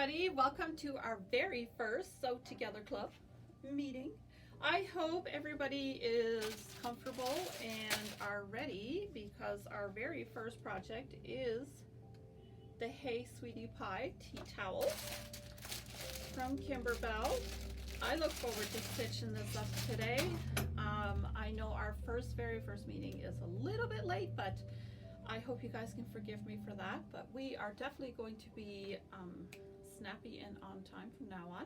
everybody, welcome to our very first Sew Together Club meeting. I hope everybody is comfortable and are ready because our very first project is the Hey Sweetie Pie tea towels from Kimberbell. I look forward to stitching this up today. I know our very first meeting is a little bit late, but I hope you guys can forgive me for that, but we are definitely going to be snappy and on time from now on.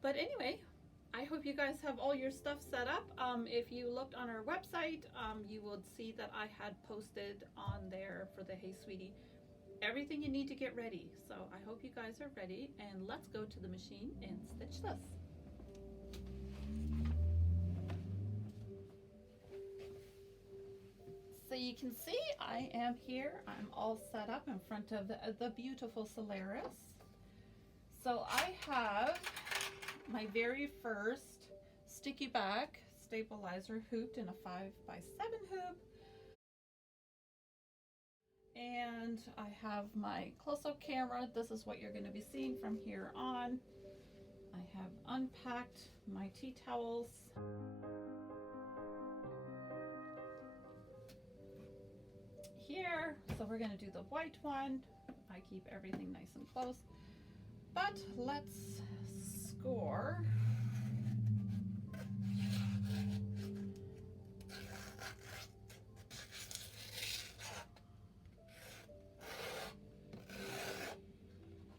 But anyway, I hope you guys have all your stuff set up. If you looked on our website, you would see that I had posted on there for the Hey Sweetie everything you need to get ready. So I hope you guys are ready, and let's go to the machine and stitch this. So you can see I am here. I'm all set up in front of the beautiful Solaris. So I have my very first sticky back stabilizer hooped in a 5x7 hoop. And I have my close-up camera. This is what you're going to be seeing from here on. I have unpacked my tea towels. Here, so we're going to do the white one. I keep everything nice and close, but let's score.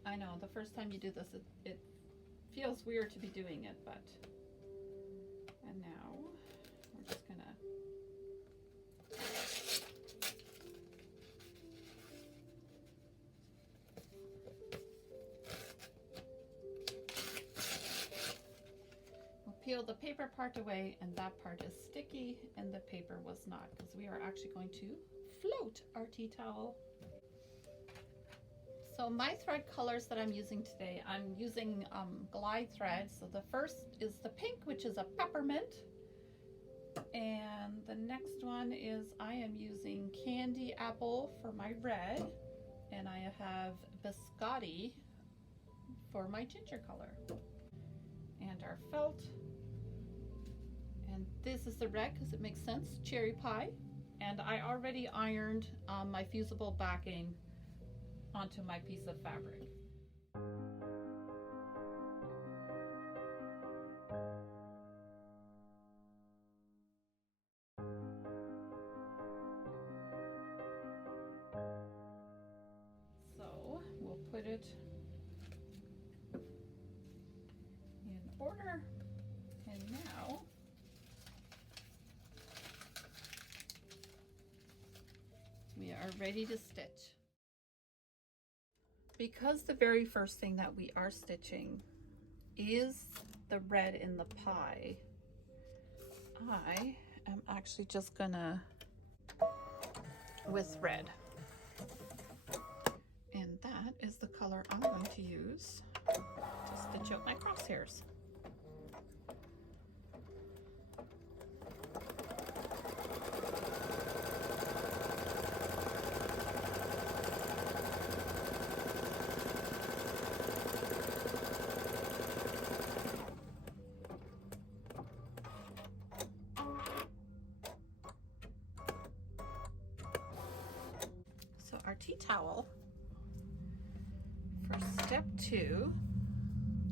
I know the first time you do this it feels weird to be doing it, but and now we're just gonna peel the paper part away, and that part is sticky and the paper was not, because we are actually going to float our tea towel. So my thread colors that I'm using today, I'm using glide thread. So the first is the pink, which is a peppermint, and the next one is I am using candy apple for my red, and I have biscotti for my ginger color, and our felt. And this is the red because it makes sense, cherry pie. And I already ironed my fusible backing onto my piece of fabric. So we'll put it in order, and now we are ready to stitch. Because the very first thing that we are stitching is the red in the pie, I am actually just gonna with red, and that is the color I'm going to use to stitch out my crosshairs. Our tea towel for step 2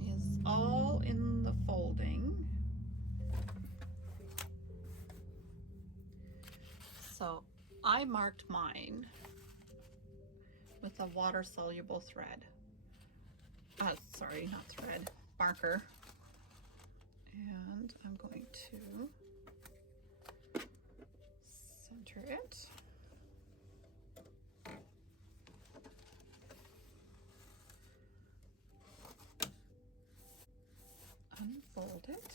is all in the folding. So I marked mine with a water soluble thread. Sorry, not thread, marker. And I'm going to center it. Unfold it.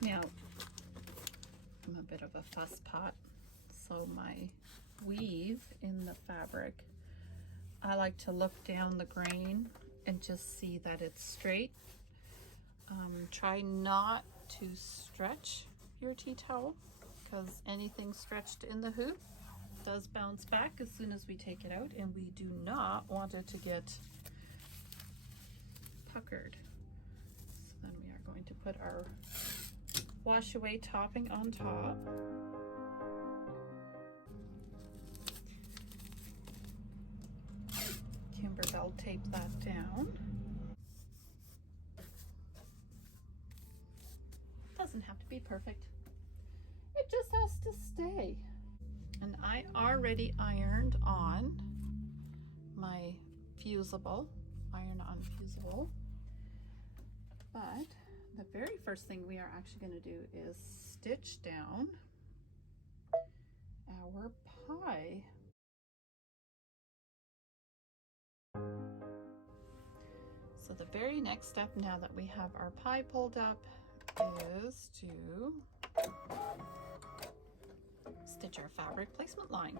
Now, I'm a bit of a fuss pot, so my weave in the fabric, I like to look down the grain and just see that it's straight. Try not to stretch your tea towel, because anything stretched in the hoop does bounce back as soon as we take it out, and we do not want it to get puckered. So then we are going to put our wash away topping on top. Kimberbell tape that down. Doesn't have to be perfect. It just has to stay. And I already ironed on my fusible, iron on fusible. But the very first thing we are actually going to do is stitch down our pie. So the very next step, now that we have our pie pulled up, is to stitch our fabric placement line.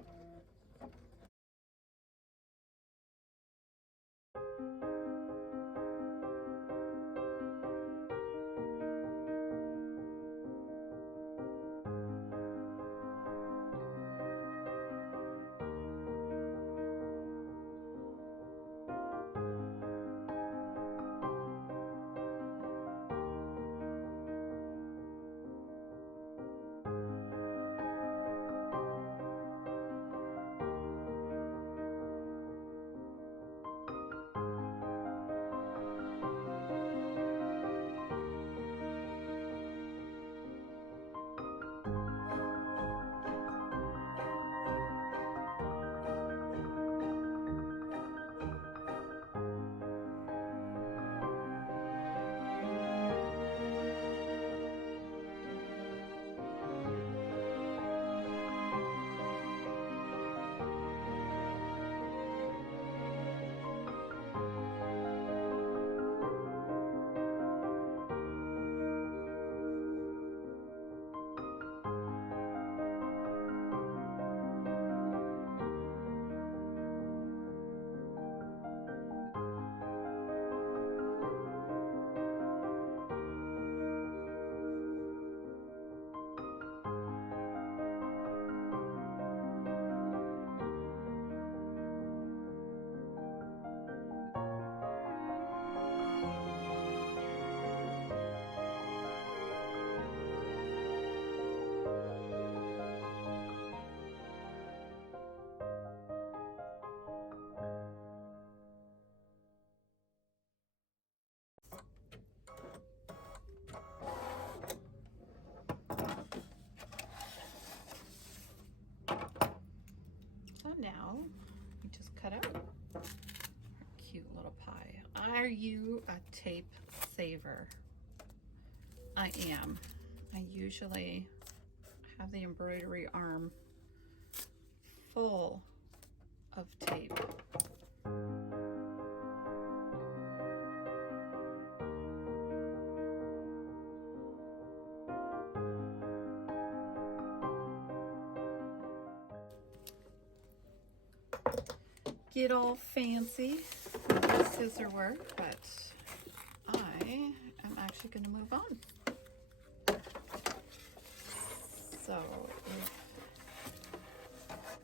So now we just cut out our cute little pie. Are you a tape saver? I am. I usually have the embroidery arm full of tape. Get all fancy with scissor work, but I am actually going to move on. So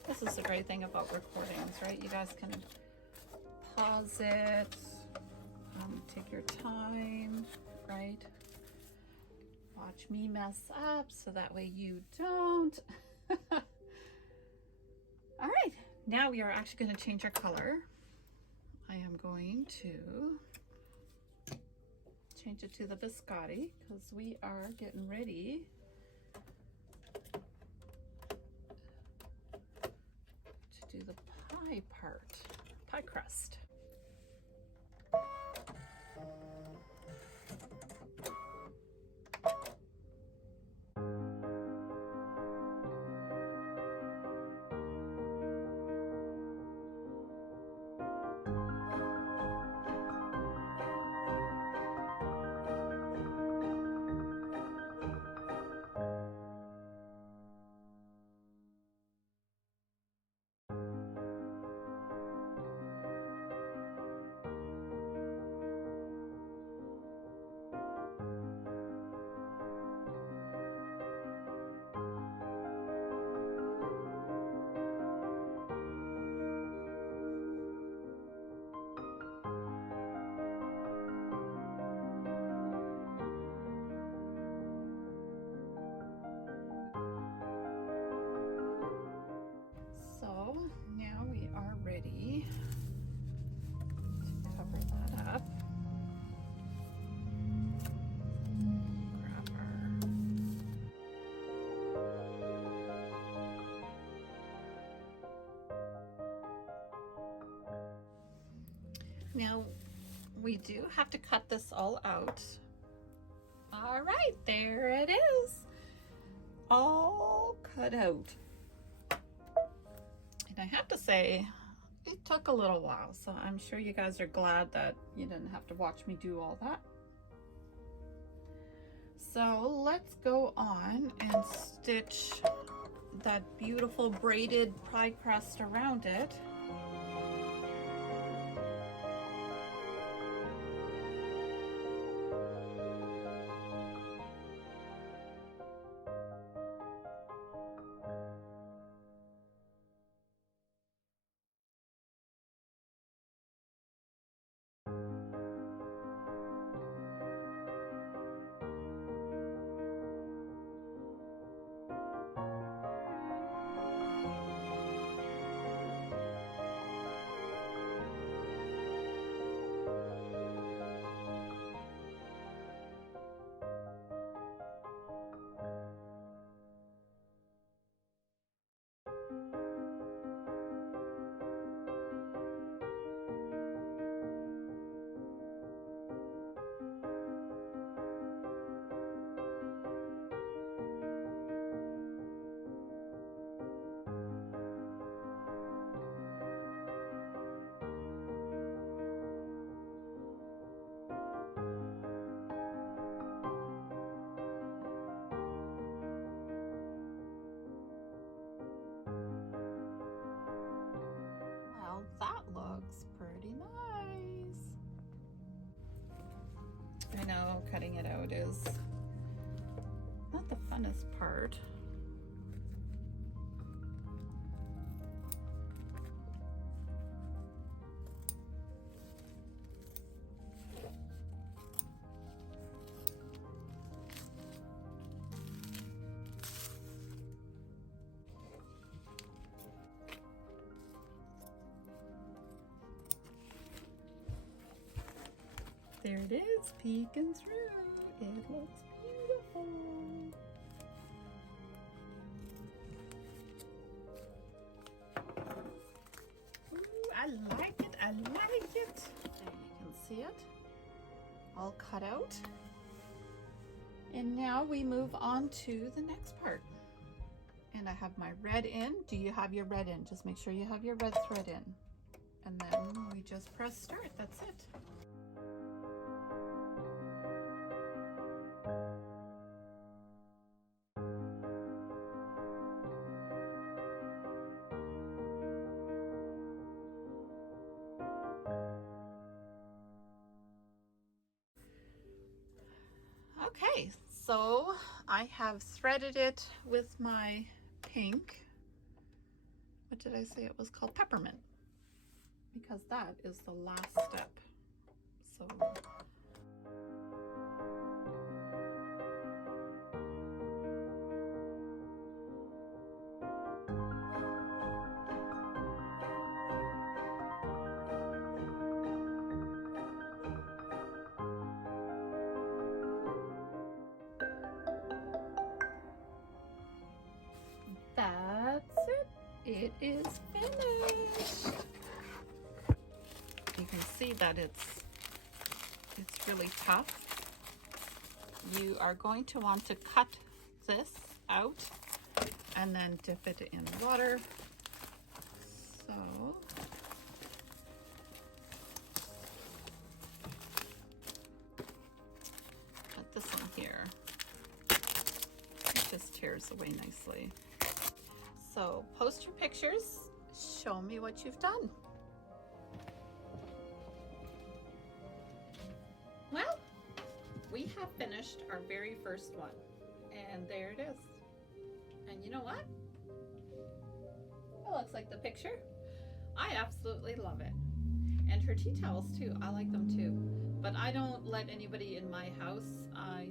this is the great thing about recordings, right? You guys can pause it, take your time, right? Watch me mess up so that way you don't. All right. Now we are actually going to change our color. I am going to change it to the biscotti because we are getting ready to do the pie part, pie crust. Now we do have to cut this all out. All right, there it is, all cut out. And I have to say, it took a little while, so I'm sure you guys are glad that you didn't have to watch me do all that. So let's go on and stitch that beautiful braided pie crust around it. Well, that looks pretty nice. I know cutting it out is not the funnest part. There it is, peeking through. It looks beautiful. Ooh, I like it, I like it. There you can see it, all cut out. And now we move on to the next part. And I have my red in. Do you have your red in? Just make sure you have your red thread in. And then we just press start, that's it. Okay, so I have threaded it with my pink, what did I say it was called? Peppermint, because that is the last step. So that's it. It is finished. You can see that it's really tough. You are going to want to cut this out and then dip it in water. So put this one here. It just tears away nicely. So post your pictures, show me what you've done. Well, we have finished our very first one, and there it is. And you know what? It looks like the picture. I absolutely love it. And her tea towels too, I like them too. But I don't let anybody in my house. I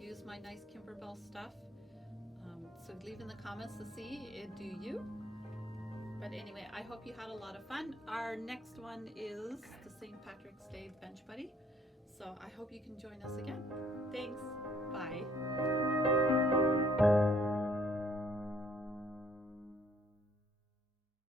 use my nice Kimberbell stuff. So leave in the comments to see, do you? But anyway, I hope you had a lot of fun. Our next one is the St. Patrick's Day Bench Buddy. So I hope you can join us again. Thanks, bye.